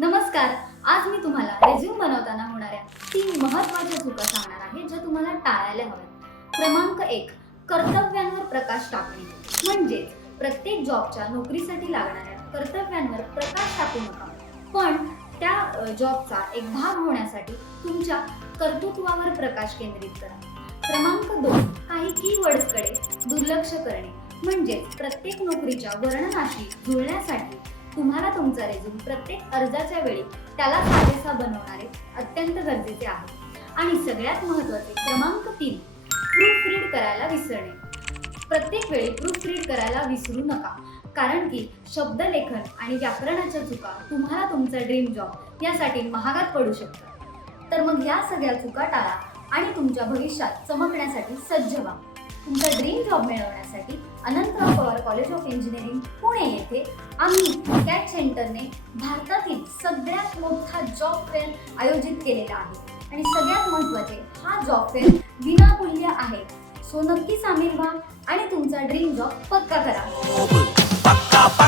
नमस्कार. आज मी तुम्हाला रेझ्यूम बनवताना होणाऱ्या 3 महत्त्वाच्या चुका सांगणार आहे ज्या तुम्हाला टाळायला हव्यात. क्रमांक 1, कर्तव्यांवर प्रकाश टाकणे. म्हणजेच प्रत्येक जॉबच्या नोकरीसाठी लागणाऱ्या कर्तव्यांवर प्रकाश टाकू नका, पण त्या जॉबचा एक भाग होण्यासाठी तुमच्या कर्तृत्वावर प्रकाश केंद्रित करा. क्रमांक 2, काही कीवर्ड्सकडे दुर्लक्ष करणे. म्हणजेच प्रत्येक नोकरीच्या वर्णनाशी जुळण्यासाठी तुम्हाला तुमचा रेझ्यूम प्रत्येक अर्जाच्या वेळी त्याला साजेसा बनवणारे अत्यंत गरजेचे आहे. आणि सगळ्यात महत्त्वाचे क्रमांक 3, प्रूफ रीड करायला विसरणे. प्रत्येक वेळी प्रूफ रीड करायला विसरू नका, कारण की शब्दलेखन आणि व्याकरणाच्या चुका तुम्हाला तुमचा ड्रीम जॉब यासाठी महागात पडू शकतात. तर मग या सगळ्या चुका टाळा आणि तुमच्या भविष्यात चमकण्यासाठी सज्ज व्हा. तुमचा ड्रीम जॉब मिळवण्यासाठी Anantrao Pawar college of engineering Pune येथे आम्ही कॅट सेंटरने भारतातील सगळ्यात मोठा जॉब फेअर आयोजित केलेला आहे. आणि सगळ्यात महत्त्वाचे, हा जॉब फेअर विनामूल्य आहे. सो नक्की सामील व्हा आणि तुमचा ड्रीम जॉब पक्का करा.